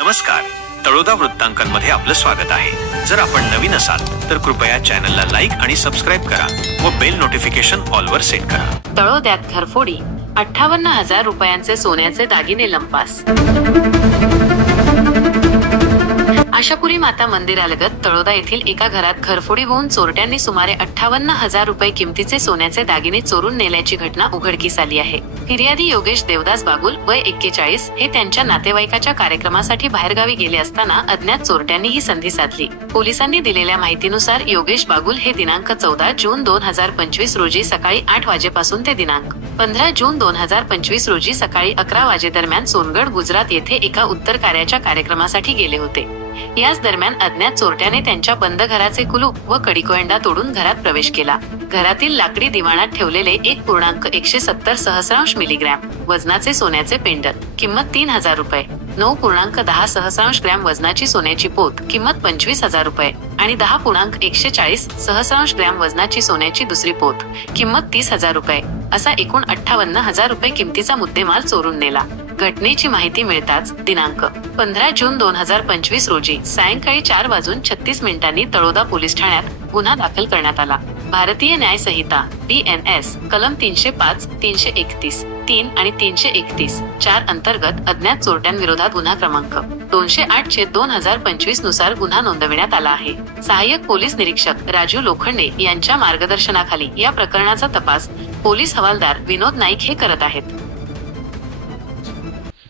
नमस्कार. तळोदा वृत्तांकनमध्ये आपलं स्वागत आहे. जर आपण नवीन असाल तर कृपया चॅनलला लाईक आणि सबस्क्राईब करा व बेल नोटिफिकेशन ऑलवर सेट करा. तळोद्यात घरफोडी अठ्ठावन्न हजार रुपयांचे सोन्याचे दागिने लंपास. आशापुरी माता मंदिरालगत तळोदा येथील एका घरात घरफोडी होऊन चोरट्यांनी सुमारे अठ्ठावन्न हजार रुपये किमतीचे सोन्याचे दागिने चोरून नेल्याची घटना उघडकीस आली आहे. फिर्यादी योगेश देवदास बागुल वय एक्केचाळीस हे त्यांच्या नातेवाईकाच्या कार्यक्रमासाठी बाहेरगावी गेले असताना अज्ञात चोरट्यांनी ही संधी साधली. पोलिसांनी दिलेल्या माहितीनुसार योगेश बागुल हे दिनांक चौदा जून दोन हजार पंचवीस रोजी सकाळी आठ वाजेपासून ते दिनांक पंधरा जून दोन हजार पंचवीस रोजी सकाळी अकरा वाजेदरम्यान सोनगड गुजरात येथे एका उत्तर कार्याच्या कार्यक्रमासाठी गेले होते. याच दरम्यान अज्ञात चोरट्याने त्यांच्या बंद घराचे कुलूप व कडीकोयंडा तोडून घरात प्रवेश केला. घरातील लाकडी दिवाणात ठेवलेले एक पूर्णांक एकशे सत्तर सहस्रांश मिलीग्रॅम वजनाचे सोन्याचे पेंडल किंमत तीन हजार रुपये. नऊ पूर्णांक दहा सहस्रांश ग्रॅम वजनाची सोन्याची पोत किंमत पंचवीस हजार रुपये. आणि दहा पूर्णांक एकशे चाळीस सहस्रांश ग्रॅम वजनाची सोन्याची दुसरी पोत किंमत तीस हजार रुपये. असा एकूण अठ्ठावन्न हजार रुपये किमतीचा मुद्देमाल चोरून नेला. घटनेची माहिती मिळताच दिनांक पंधरा जून दोन हजार पंचवीस रोजी सायंकाळी चार वाजून छत्तीस मिनिटांनी तळोदा पोलीस ठाण्यात गुन्हा दाखल करण्यात आला. भारतीय न्याय संहिता बी एन एस कलम तीनशे पाच तीनशे एकतीस तीन आणि तीनशे एकतीस चार अंतर्गत अज्ञात चोरट्यांविरोधात गुन्हा क्रमांक दोनशे आठ चे दोन हजार पंचवीसनुसार गुन्हा नोंदविण्यात आला आहे. सहाय्यक पोलीस निरीक्षक राजू लोखंडे यांच्या मार्गदर्शनाखाली या प्रकरणाचा तपास पोलीस हवालदार विनोद नाईक हे करत आहेत.